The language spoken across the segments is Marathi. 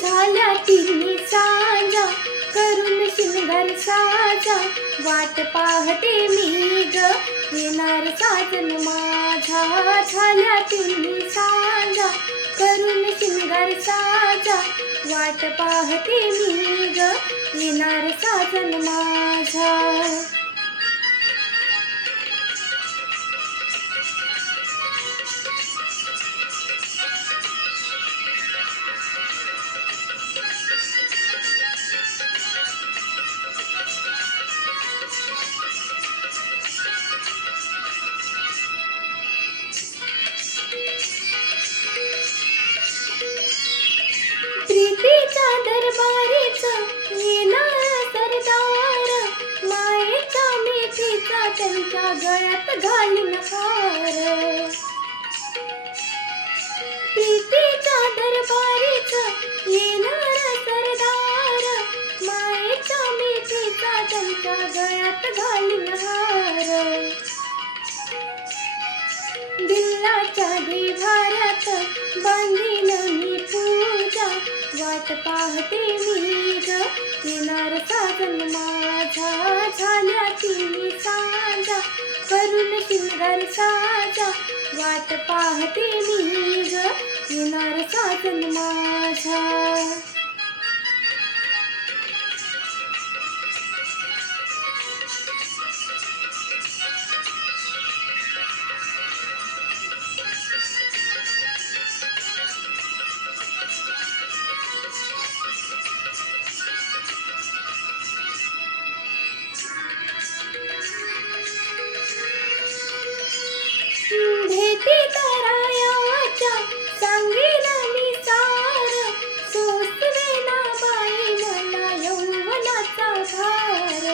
झाल्या तिन्ही सांजा करून शिंगार साजा वाट पाहते मी ग येणार साजन माझा. झाल्या तिन्ही सांजा करून शिंगार साजा वाट पाहते मी ग येणार साजन माझा. प्रीतीच्या दरबारीच येणार सरदार मायेच्या मिठीचा त्यांच्या गळ्यात घालीन हार. प्रीतीच्या दरबारीच येणार सरदार मायेच्या मिठीचा त्यांच्या गळ्यात घालीन हार. दिलाच्या देव्हाऱ्यात बांधीन मी पूजा वाट पाहते मी ग येणार साजन माझा. झाल्या तिन्ही सांजा करून शिंगार साजा वाट पाहते मी ग येणार साजन माझा. भेटी तरायाच्या सांगेन मी सार सोसवे ना बाई मला यौवनाचा भार.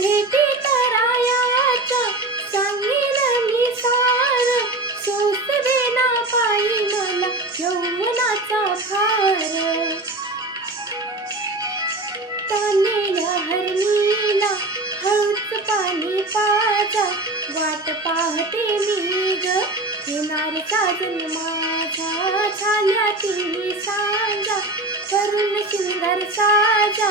भेटी तरायाच्या सांगेन मी सार सोसवे ना बाई मला यौवनाचा भार. तानेल्या हरणीला हळूच पाणी पाजा वाट पाहते मी ग येणार साजन माझा. झाल्या तिन्ही सांजा करून शिंगार साजा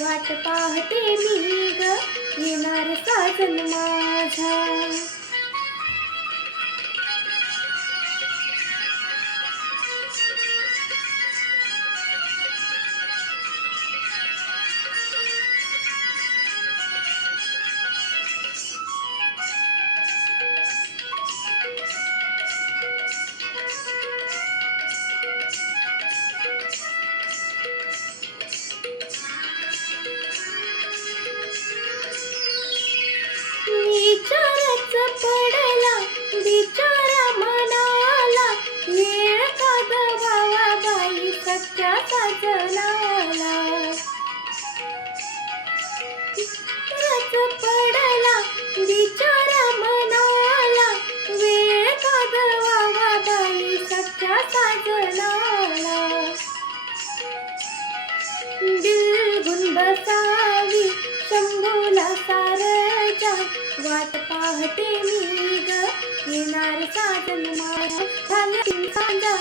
वाट पाहते मी ग येणार साजन माझा. विचारच पडला बिचारा मनाला येळ का गवावा बाई सख्या साजनाला. विचारच पडला बिचारा मनाला वेळ का गवावा बाई सख्या साजनाला. दिल बसावी शंभूला सारजा वाट पाहते मी ग येणार साजन माझा. झाल्या तिन्ही सांजा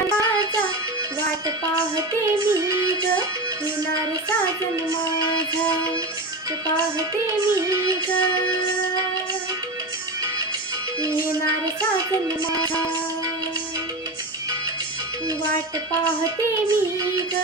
माझा वाट पाहते मी ग येणार साजन माझा. पाहते मी ग येणार साजन माझा. वाट पाहते मी ग